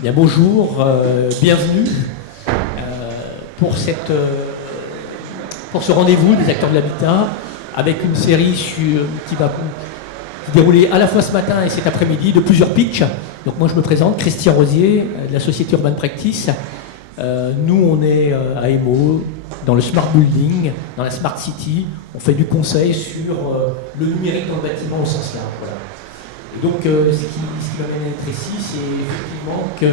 Bien, bonjour, bienvenue pour, pour ce rendez-vous des acteurs de l'habitat avec une série qui va se dérouler à la fois ce matin et cet après-midi de plusieurs pitchs. Donc moi je me présente, Christian Rosier de la société Urban Practice. Nous on est à Emo, dans le Smart Building, dans la Smart City. On fait du conseil sur le numérique dans le bâtiment au sens large. Voilà. Et donc, ce qui m'amène à être ici, c'est effectivement que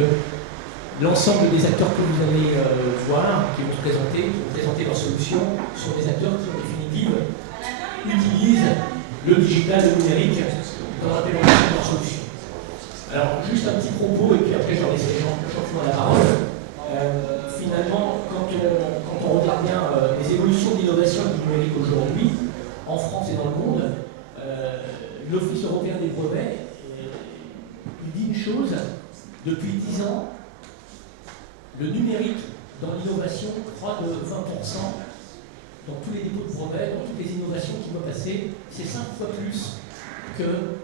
l'ensemble des acteurs que vous allez voir, qui vont présenter leurs solutions, sont des acteurs qui, en définitive, utilisent le digital, le numérique dans l'implémentation de leurs solutions. Alors, juste un petit propos, et puis après, j'en laisse les gens gentiment la parole. Finalement, quand on regarde bien les évolutions d'innovation du numérique aujourd'hui, en France et dans le monde, l'Office européen des brevets, il dit une chose, depuis 10 ans, le numérique dans l'innovation croît de 20%, dans tous les dépôts de brevets, dans toutes les innovations qui vont passer, c'est 5 fois plus que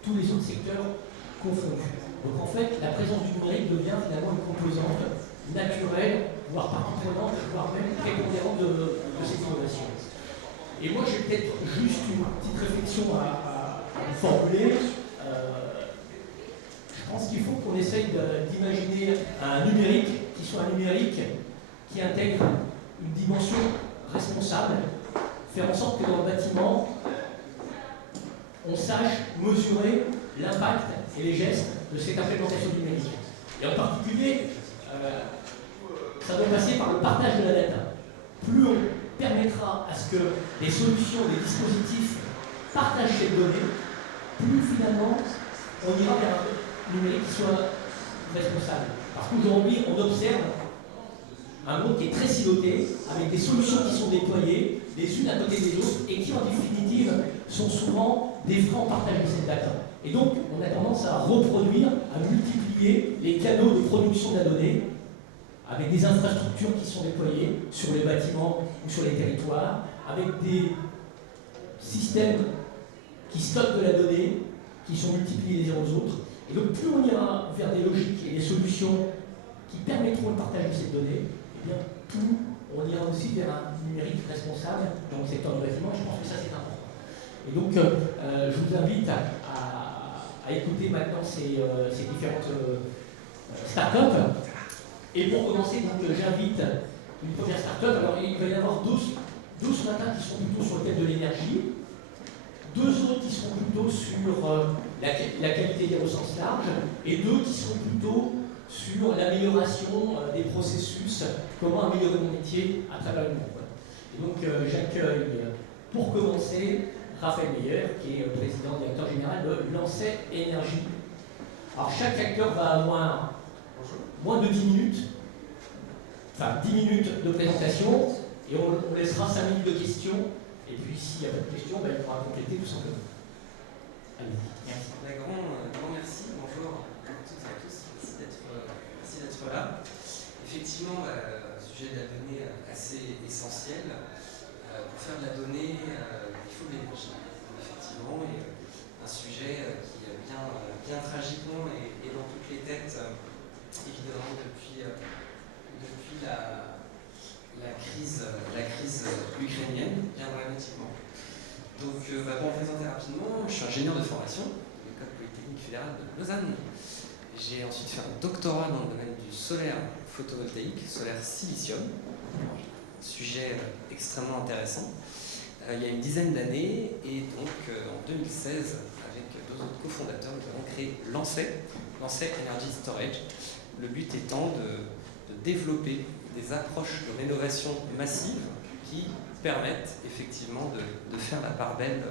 tous les autres secteurs confondus. Donc en fait, la présence du numérique devient finalement une composante naturelle, voire partie prenante, voire même prépondérante de cette innovation. Et moi, j'ai peut-être juste une petite réflexion à formuler. Je pense qu'il faut qu'on essaye d'imaginer un numérique qui soit un numérique qui intègre une dimension responsable, faire en sorte que dans le bâtiment, on sache mesurer l'impact et les gestes de cette implémentation numérique. Et en particulier, ça doit passer par le partage de la data. Plus on permettra à ce que les solutions, les dispositifs partagent ces données, plus finalement on ira vers un numérique qui soit responsable. Parce qu'aujourd'hui, on observe un monde qui est très siloté, avec des solutions qui sont déployées les unes à côté des autres et qui en définitive sont souvent des freins au partage de cette data. Et donc, on a tendance à reproduire, à multiplier les canaux de production de la donnée avec des infrastructures qui sont déployées sur les bâtiments ou sur les territoires, avec des systèmes qui stockent de la donnée, qui sont multipliés les uns aux autres. Et donc plus on ira vers des logiques et des solutions qui permettront le partage de ces données, et bien plus on ira aussi vers un numérique responsable dans le secteur du bâtiment, et je pense que ça c'est important. Et donc je vous invite à écouter maintenant ces différentes startups. Et pour commencer, j'invite une première start-up. Alors, il va y avoir deux ce matin qui seront plutôt sur le thème de l'énergie, deux autres qui seront plutôt sur la qualité d'air au sens large, et deux qui seront plutôt sur l'amélioration des processus, comment améliorer mon métier à travers le monde. Et donc, j'accueille, pour commencer, Raphaël Meyer, qui est président directeur général de Lancet Énergie. Alors, chaque acteur va avoir moins de 10 minutes, enfin 10 minutes de présentation, et on laissera 5 minutes de questions, et puis s'il n'y a pas de questions, il faudra compléter tout simplement. Allez-y, merci. Grand merci, bonjour à toutes et à tous, merci d'être là. Effectivement, un sujet de la donnée assez essentiel. Pour faire de la donnée, il faut de l'énergie, effectivement, et un sujet qui bien tragiquement est dans toutes les têtes. Évidemment depuis la crise ukrainienne, bien dramatiquement. Donc, pour me présenter rapidement, je suis ingénieur de formation de l'École Polytechnique Fédérale de Lausanne. J'ai ensuite fait un doctorat dans le domaine du solaire photovoltaïque, solaire silicium, un sujet extrêmement intéressant. Il y a une dizaine d'années, et donc en 2016, avec deux autres cofondateurs, nous avons créé Lancet Energy Storage. Le but étant de développer des approches de rénovation massive qui permettent effectivement de faire la part belle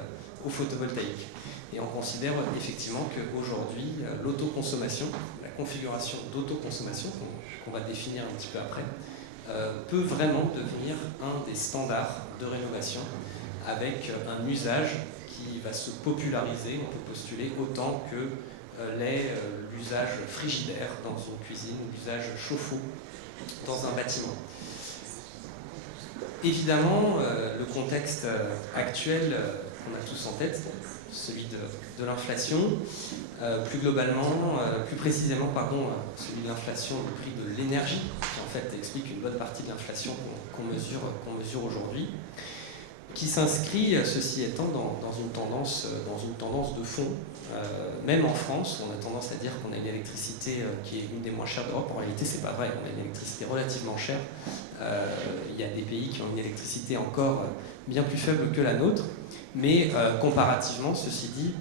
au photovoltaïque. Et on considère effectivement qu'aujourd'hui, l'autoconsommation, la configuration d'autoconsommation, qu'on va définir un petit peu après, peut vraiment devenir un des standards de rénovation avec un usage qui va se populariser, on peut postuler, autant que l'usage frigidaire dans une cuisine, l'usage chauffe-eau dans un bâtiment. Évidemment, le contexte actuel qu'on a tous en tête, celui de l'inflation, plus globalement, plus précisément, pardon, celui de l'inflation du prix de l'énergie, qui en fait explique une bonne partie de l'inflation qu'on mesure aujourd'hui, qui s'inscrit, ceci étant, dans une tendance de fond. Même en France, on a tendance à dire qu'on a une électricité qui est une des moins chères d'Europe. En réalité, c'est pas vrai. On a une électricité relativement chère. Il y a des pays qui ont une électricité encore bien plus faible que la nôtre. Mais comparativement, ceci dit,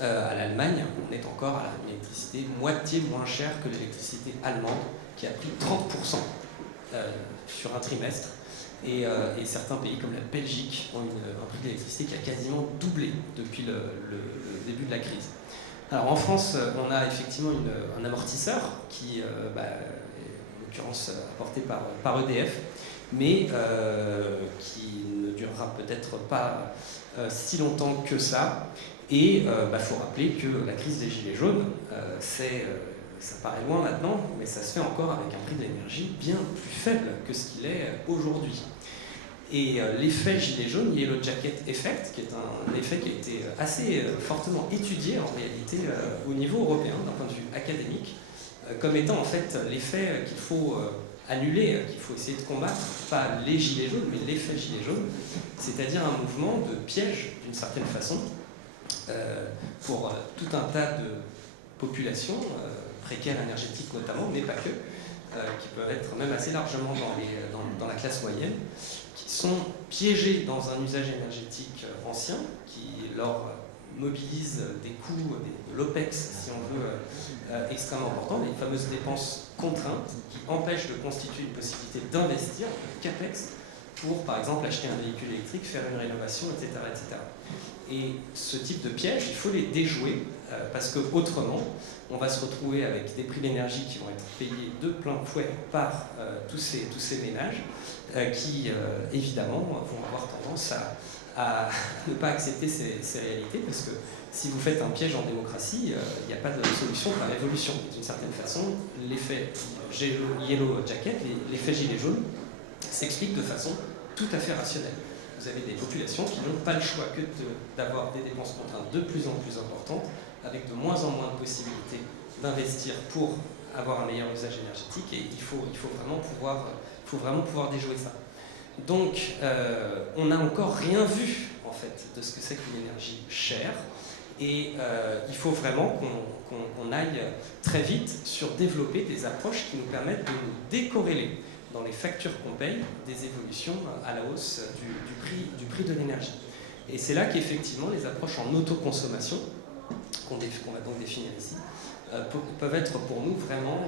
à l'Allemagne, on est encore à une électricité moitié moins chère que l'électricité allemande, qui a pris 30% sur un trimestre. Et certains pays comme la Belgique ont un prix de l'électricité qui a quasiment doublé depuis le début de la crise. Alors en France, on a effectivement un amortisseur qui, en l'occurrence, apporté par EDF, mais qui ne durera peut-être pas si longtemps que ça. Et faut rappeler que la crise des Gilets jaunes, ça paraît loin maintenant, mais ça se fait encore avec un prix de l'énergie bien plus faible que ce qu'il est aujourd'hui. Et l'effet Gilet jaune, Yellow Jacket Effect, qui est un effet qui a été assez fortement étudié en réalité au niveau européen, d'un point de vue académique, comme étant en fait l'effet qu'il faut annuler, qu'il faut essayer de combattre, pas les Gilets jaunes, mais l'effet Gilet jaune, c'est-à-dire un mouvement de piège d'une certaine façon pour tout un tas de populations, précaires énergétiques notamment, mais pas que, qui peuvent être même assez largement dans la classe moyenne, qui sont piégés dans un usage énergétique ancien, qui leur mobilise des coûts, de l'OPEX, si on veut, extrêmement importants, les fameuses dépenses contraintes, qui empêchent de constituer une possibilité d'investir, de CAPEX, pour, par exemple, acheter un véhicule électrique, faire une rénovation, etc., etc. Et ce type de piège, il faut les déjouer, parce qu'autrement, on va se retrouver avec des prix d'énergie qui vont être payés de plein fouet par tous ces ménages, qui, évidemment, vont avoir tendance à ne pas accepter ces réalités, parce que si vous faites un piège en démocratie, il n'y a pas de solution par l'évolution. D'une certaine façon, l'effet Yellow Jacket, l'effet gilet jaune, s'explique de façon tout à fait rationnelle. Vous avez des populations qui n'ont pas le choix que d'avoir des dépenses contraintes de plus en plus importantes, avec de moins en moins de possibilités d'investir pour avoir un meilleur usage énergétique, et il faut vraiment pouvoir déjouer ça. Donc, on n'a encore rien vu, en fait, de ce que c'est qu'une énergie chère, et il faut vraiment qu'on aille très vite sur développer des approches qui nous permettent de nous décorréler dans les factures qu'on paye des évolutions à la hausse du prix de l'énergie. Et c'est là qu'effectivement les approches en autoconsommation, qu'on va donc définir ici, peuvent être pour nous vraiment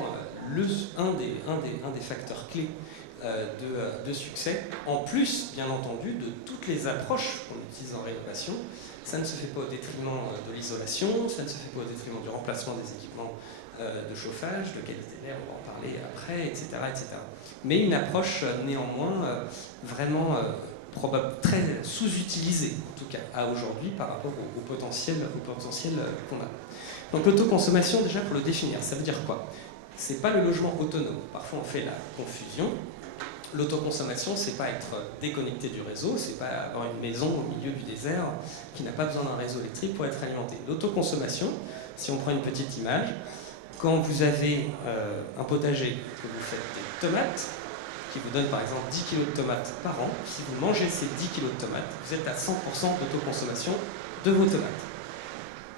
un des facteurs clés de succès, en plus, bien entendu, de toutes les approches qu'on utilise en rénovation. Ça ne se fait pas au détriment de l'isolation, ça ne se fait pas au détriment du remplacement des équipements de chauffage, de qualité de l'air, on va en parler après, etc., etc. Mais une approche néanmoins vraiment très sous-utilisée, en tout cas à aujourd'hui, par rapport au potentiel qu'on a. Donc l'autoconsommation, déjà pour le définir, ça veut dire quoi? C'est pas le logement autonome. Parfois on fait la confusion. L'autoconsommation, c'est pas être déconnecté du réseau, c'est pas avoir une maison au milieu du désert qui n'a pas besoin d'un réseau électrique pour être alimenté. L'autoconsommation, si on prend une petite image, quand vous avez un potager, que vous faites des tomates, qui vous donne par exemple 10 kg de tomates par an, si vous mangez ces 10 kg de tomates, vous êtes à 100% d'autoconsommation de vos tomates.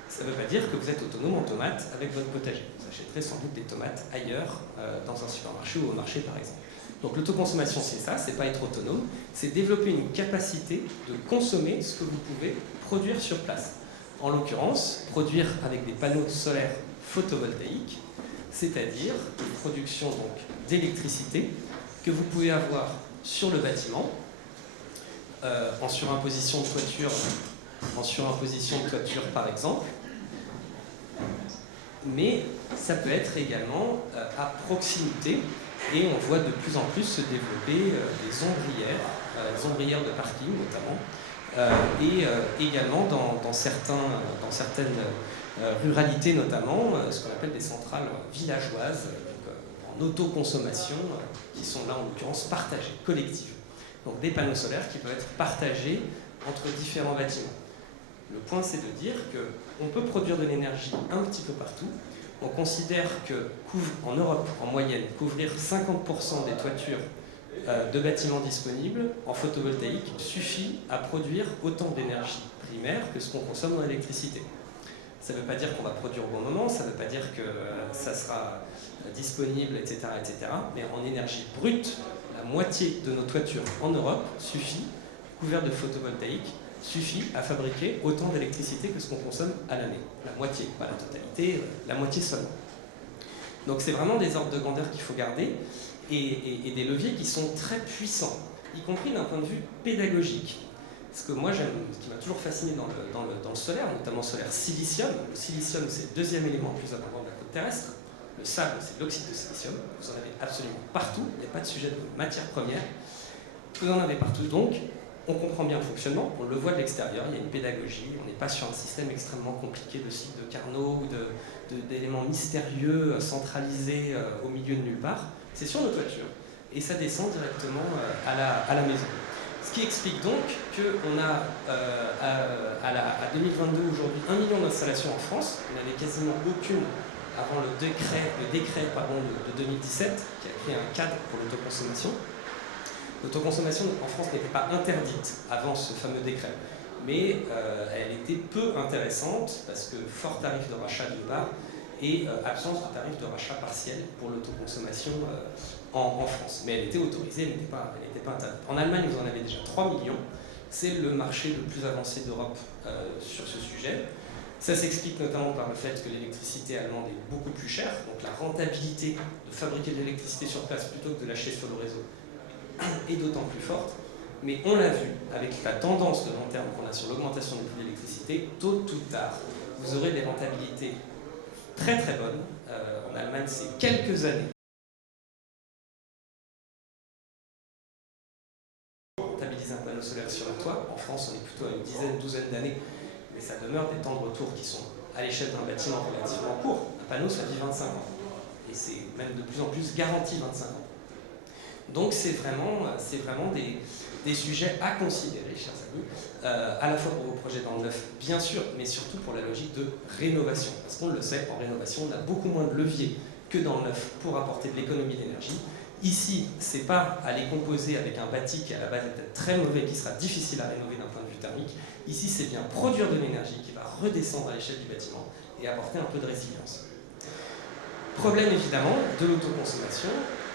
Ça ne veut pas dire que vous êtes autonome en tomates avec votre potager. Vous achèterez sans doute des tomates ailleurs, dans un supermarché ou au marché par exemple. Donc l'autoconsommation, c'est ça, c'est pas être autonome, c'est développer une capacité de consommer ce que vous pouvez produire sur place. En l'occurrence, produire avec des panneaux solaires photovoltaïques, c'est-à-dire une production d'électricité que vous pouvez avoir sur le bâtiment, en surimposition de toiture par exemple, mais ça peut être également à proximité, et on voit de plus en plus se développer des ombrières de parking notamment, et également dans certaines ruralités notamment, ce qu'on appelle des centrales villageoises, en autoconsommation, qui sont là en l'occurrence partagées, collectives. Donc des panneaux solaires qui peuvent être partagés entre différents bâtiments. Le point, c'est de dire qu'on peut produire de l'énergie un petit peu partout. On considère que en Europe, en moyenne, couvrir 50% des toitures de bâtiments disponibles en photovoltaïque suffit à produire autant d'énergie primaire que ce qu'on consomme en électricité. Ça ne veut pas dire qu'on va produire au bon moment, ça ne veut pas dire que ça sera disponible, etc., etc. Mais en énergie brute, la moitié de nos toitures en Europe suffit, couvertes de photovoltaïque, suffit à fabriquer autant d'électricité que ce qu'on consomme à l'année. La moitié, pas la totalité, la moitié seulement. Donc c'est vraiment des ordres de grandeur qu'il faut garder et des leviers qui sont très puissants, y compris d'un point de vue pédagogique. Ce que moi j'aime, ce qui m'a toujours fasciné dans le solaire, notamment solaire silicium. Le silicium, c'est le deuxième élément le plus abondant de la côte terrestre. Le sable, c'est l'oxyde de silicium. Vous en avez absolument partout. Il n'y a pas de sujet de matière première. Vous en avez partout. Donc, on comprend bien le fonctionnement. On le voit de l'extérieur. Il y a une pédagogie. On n'est pas sur un système extrêmement compliqué de cycle de Carnot ou d'éléments mystérieux centralisés au milieu de nulle part. C'est sur nos toitures. Et ça descend directement à la maison. Ce qui explique donc qu'on a à 2022 aujourd'hui 1 million d'installations en France. On n'avait quasiment aucune avant le décret de 2017 qui a créé un cadre pour l'autoconsommation. L'autoconsommation en France n'était pas interdite avant ce fameux décret, mais elle était peu intéressante parce que fort tarif de rachat d'une part et absence de tarif de rachat partiel pour l'autoconsommation en France. Mais elle était autorisée, elle n'était pas interdite. En Allemagne, vous en avez déjà 3 millions. C'est le marché le plus avancé d'Europe sur ce sujet. Ça s'explique notamment par le fait que l'électricité allemande est beaucoup plus chère, donc la rentabilité de fabriquer de l'électricité sur place plutôt que de l'acheter sur le réseau est d'autant plus forte. Mais on l'a vu avec la tendance de long terme qu'on a sur l'augmentation des prix de l'électricité, tôt ou tard, vous aurez des rentabilités très très bonnes. En Allemagne, c'est quelques années. Rentabiliser un panneau solaire sur un toit. En France, on est plutôt à une dizaine, douzaine d'années. Mais ça demeure des temps de retour qui sont à l'échelle d'un bâtiment relativement court. Un panneau, ça vit 25 ans. Et c'est même de plus en plus garanti 25 ans. Donc c'est vraiment des sujets à considérer, chers amis, à la fois pour vos projets dans le neuf, bien sûr, mais surtout pour la logique de rénovation. Parce qu'on le sait, en rénovation, on a beaucoup moins de leviers que dans le neuf pour apporter de l'économie d'énergie. Ici, ce n'est pas aller composer avec un bâti qui à la base est peut-être très mauvais, qui sera difficile à rénover d'un point de vue thermique. Ici, c'est bien produire de l'énergie qui va redescendre à l'échelle du bâtiment et apporter un peu de résilience. Problème évidemment de l'autoconsommation,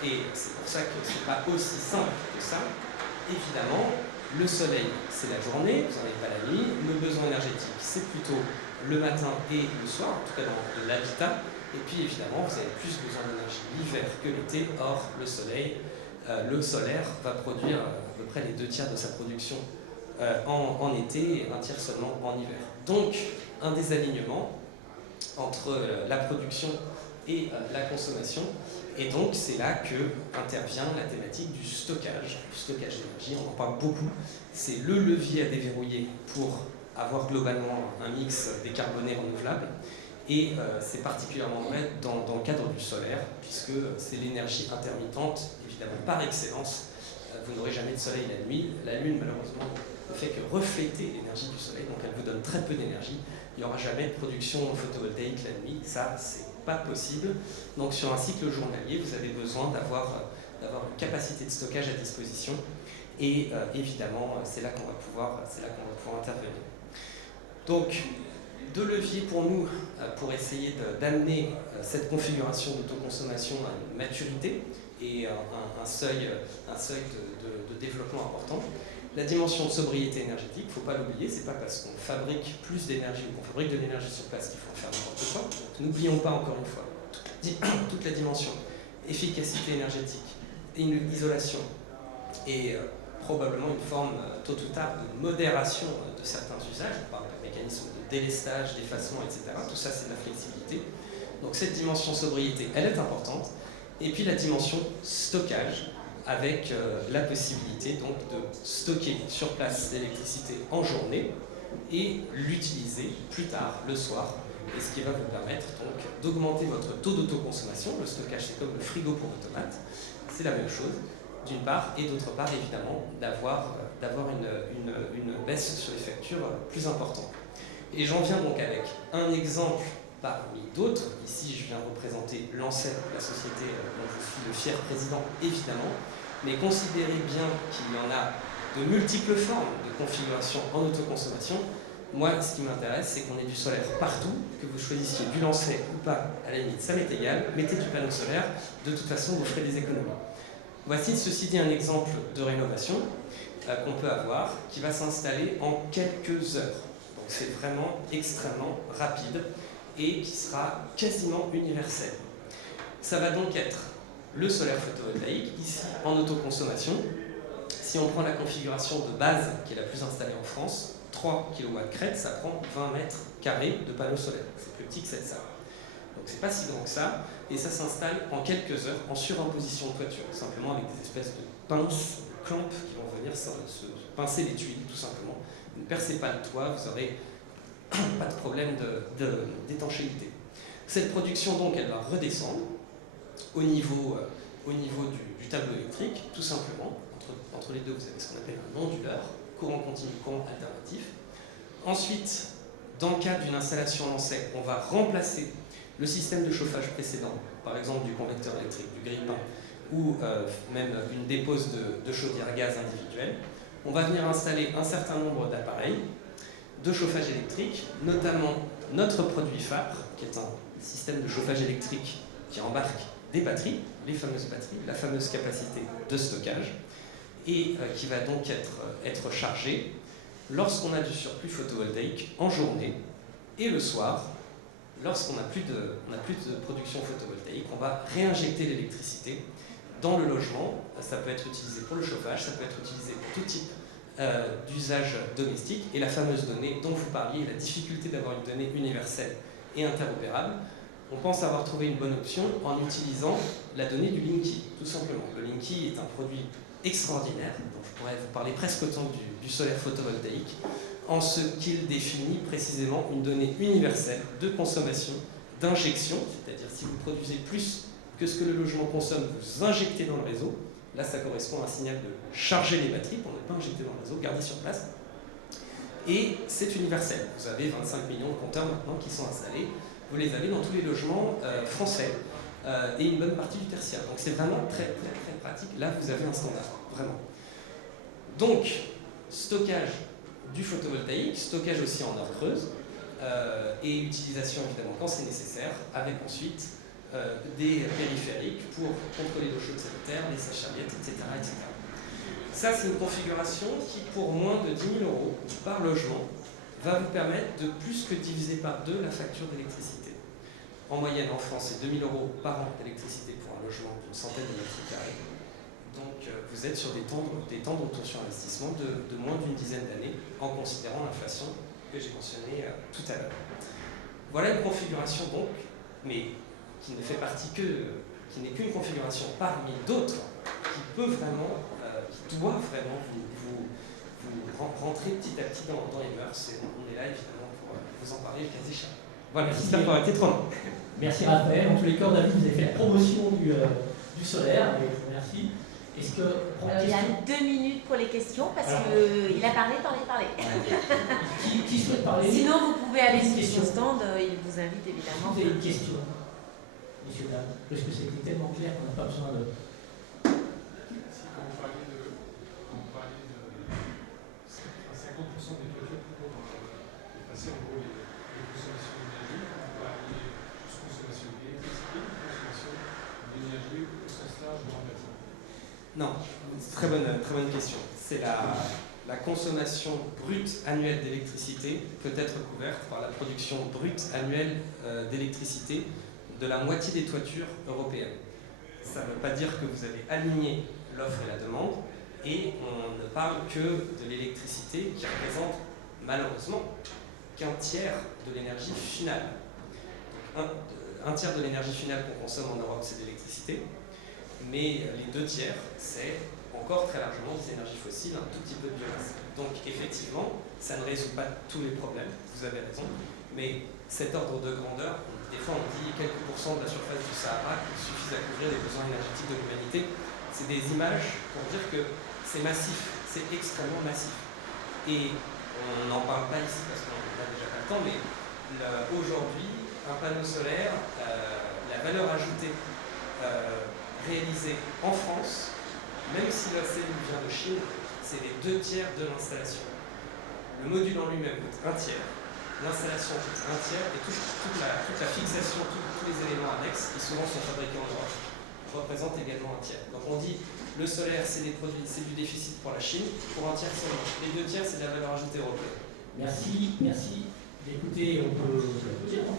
et c'est pour ça que ce n'est pas aussi simple que ça. Évidemment, le soleil, c'est la journée, vous n'en avez pas la nuit. Le besoin énergétique, c'est plutôt le matin et le soir, en tout cas dans de l'habitat. Et puis évidemment, vous avez plus besoin d'énergie l'hiver que l'été. Or, le solaire va produire à peu près les 2 tiers de sa production en été et 1 tiers seulement en hiver. Donc, un désalignement entre la production et la consommation. Et donc, c'est là que intervient la thématique du stockage d'énergie. On en parle beaucoup. C'est le levier à déverrouiller pour avoir globalement un mix décarboné renouvelable. Et c'est particulièrement vrai dans le cadre du solaire, puisque c'est l'énergie intermittente, évidemment par excellence. Vous n'aurez jamais de soleil la nuit. La lune, malheureusement, ne fait que refléter l'énergie du soleil, donc elle vous donne très peu d'énergie. Il n'y aura jamais de production photovoltaïque la nuit, ça c'est pas possible. Donc sur un cycle journalier, vous avez besoin d'avoir une capacité de stockage à disposition. Et évidemment, c'est là qu'on va pouvoir intervenir. Donc, 2 leviers pour nous pour essayer d'amener cette configuration d'autoconsommation à une maturité et un seuil de développement important. La dimension de sobriété énergétique, il ne faut pas l'oublier, c'est pas parce qu'on fabrique plus d'énergie ou qu'on fabrique de l'énergie sur place qu'il faut faire n'importe quoi. N'oublions pas encore une fois toute la dimension efficacité énergétique, isolation et probablement une forme tôt ou tard de modération de certains usages. On parle de mécanismes de délestage, d'effacement, etc. Tout ça, c'est de la flexibilité. Donc cette dimension sobriété, elle est importante. Et puis la dimension stockage, avec la possibilité donc de stocker sur place l'électricité en journée et l'utiliser plus tard, le soir, et ce qui va vous permettre donc d'augmenter votre taux d'autoconsommation. Le stockage, c'est comme le frigo pour vos tomates, c'est la même chose, d'une part, et d'autre part, évidemment, d'avoir une baisse sur les factures plus importante. Et j'en viens donc avec un exemple parmi d'autres. Ici, je viens représenter l'ANCEP, la société dont je suis le fier président, évidemment. Mais considérez bien qu'il y en a de multiples formes de configuration en autoconsommation. Moi, ce qui m'intéresse, c'est qu'on ait du solaire partout, que vous choisissiez du lancer ou pas, à la limite, ça m'est égal. Mettez du panneau solaire, de toute façon, vous ferez des économies. Voici, ceci dit, un exemple de rénovation qu'on peut avoir, qui va s'installer en quelques heures. Donc c'est vraiment extrêmement rapide et qui sera quasiment universel. Ça va donc être le solaire photovoltaïque, ici en autoconsommation. Si on prend la configuration de base, qui est la plus installée en France, 3 kW crête, ça prend 20 mètres carrés de panneaux solaires. C'est plus petit que cette salle. Donc c'est pas si grand que ça, et ça s'installe en quelques heures en surimposition de toiture, simplement avec des espèces de pinces, de clampes qui vont venir se pincer les tuiles, tout simplement. Ne percez pas le toit, vous n'aurez pas de problème d'étanchéité. Cette production, donc, elle va redescendre au niveau du tableau électrique, tout simplement. Entre les deux, vous avez ce qu'on appelle un onduleur, courant continu, courant alternatif. Ensuite, dans le cadre d'une installation lancée, on va remplacer le système de chauffage précédent, par exemple du convecteur électrique, du grille-pain, ou même une dépose de chaudière gaz individuelle. On va venir installer un certain nombre d'appareils de chauffage électrique, notamment notre produit phare, qui est un système de chauffage électrique qui embarque des batteries, les fameuses batteries, la fameuse capacité de stockage, et qui va donc être chargé lorsqu'on a du surplus photovoltaïque en journée, et le soir, lorsqu'on n'a plus de production photovoltaïque, on va réinjecter l'électricité dans le logement. Ça peut être utilisé pour le chauffage, ça peut être utilisé pour tout type d'usage domestique. Et la fameuse donnée dont vous parliez, la difficulté d'avoir une donnée universelle et interopérable, on pense avoir trouvé une bonne option en utilisant la donnée du Linky, tout simplement. Le Linky est un produit extraordinaire, dont je pourrais vous parler presque autant du solaire photovoltaïque, en ce qu'il définit précisément une donnée universelle de consommation, d'injection, c'est-à-dire si vous produisez plus que ce que le logement consomme, vous injectez dans le réseau. Là, ça correspond à un signal de charger les batteries pour ne pas injecter dans le réseau, garder sur place. Et c'est universel. Vous avez 25 millions de compteurs maintenant qui sont installés. Vous les avez dans tous les logements français et une bonne partie du tertiaire. Donc c'est vraiment très, très, très pratique. Là, vous avez un standard, vraiment. Donc, stockage du photovoltaïque, stockage aussi en heure creuse, et utilisation évidemment quand c'est nécessaire, avec ensuite des périphériques pour contrôler l'eau chaude sanitaire, les sèche-serviettes, etc., etc. Ça, c'est une configuration qui, pour moins de 10 000 € par logement, va vous permettre de plus que diviser par 2 la facture d'électricité. En moyenne, en France, c'est 2 000 € par an d'électricité pour un logement d'une centaine de mètres carrés. Donc, vous êtes sur des temps de retour sur investissement de moins d'une dizaine d'années, en considérant l'inflation que j'ai mentionnée tout à l'heure. Voilà une configuration, donc, mais qui ne fait partie qui n'est qu'une configuration parmi d'autres, qui peut vraiment, qui doit vraiment vous rentrer petit à petit dans les mœurs. Et on est là, évidemment, pour vous en parler le cas échéant. Voilà, j'espère qu'on a été trop long. Merci Raphaël. En tous les cas, on a vu que vous avez fait la promotion du solaire. Et je vous remercie. Est-ce que il y a 2 minutes pour les questions parce qu'il a parlé, parlé. Qui souhaite parler? Sinon, vous pouvez aller sur son stand. Il vous invite évidemment. Vous avez une question, messieurs, dames, parce que c'était tellement clair qu'on n'a pas besoin de. Si quand vous parliez de 50% des toitures pour effacer en gros les consommations d'énergie, vous parliez de consommation d'électricité, consommation d'énergie au sens large de remplacement. Non, très bonne question. C'est la consommation brute annuelle d'électricité peut être couverte par la production brute annuelle d'électricité de la moitié des toitures européennes. Ça ne veut pas dire que vous avez aligné l'offre et la demande, et on ne parle que de l'électricité qui représente malheureusement qu'un tiers de l'énergie finale. Un tiers de l'énergie finale qu'on consomme en Europe, c'est de l'électricité, mais les 2 tiers, c'est encore très largement des énergies fossiles, un tout petit peu de biomasse. Donc effectivement, ça ne résout pas tous les problèmes, vous avez raison, mais cet ordre de grandeur, des fois on dit quelques pourcents de la surface du Sahara qui suffisent à couvrir les besoins énergétiques de l'humanité. C'est des images pour dire que c'est massif, c'est extrêmement massif. Et On n'en parle pas ici parce qu'on n'a déjà pas le temps, mais aujourd'hui, un panneau solaire, la valeur ajoutée réalisée en France, même si la cellule vient de Chine, c'est les 2/3 de l'installation. Le module en lui-même coûte 1/3, l'installation coûte 1/3, et toute la fixation, tous les éléments annexes, qui souvent sont fabriqués en Europe, représentent également 1/3. Donc on dit le solaire c'est des produits, c'est du déficit pour la Chine, pour 1/3 seulement. Les 2/3 c'est de la valeur ajoutée européenne. Merci. Écoutez, on peut applaudir.